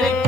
Everybody.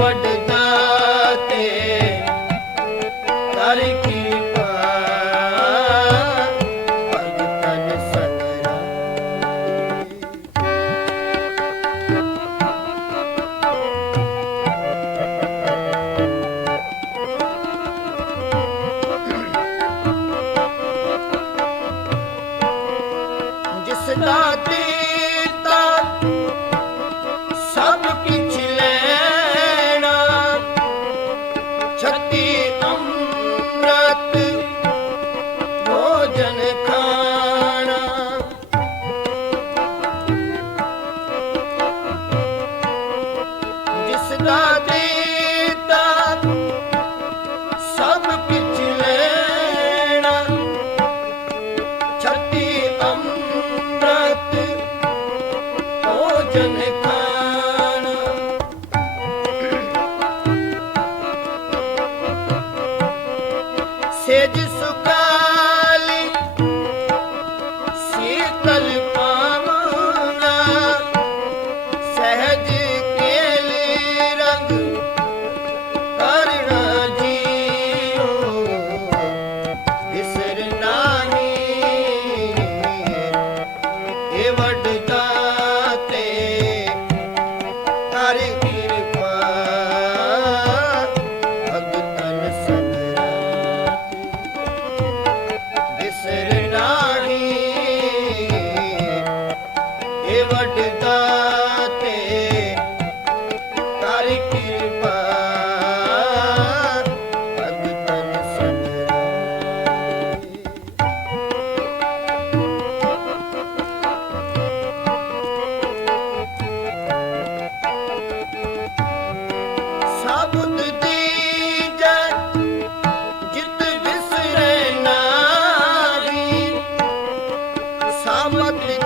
ਇਹ sede Tom Lundy.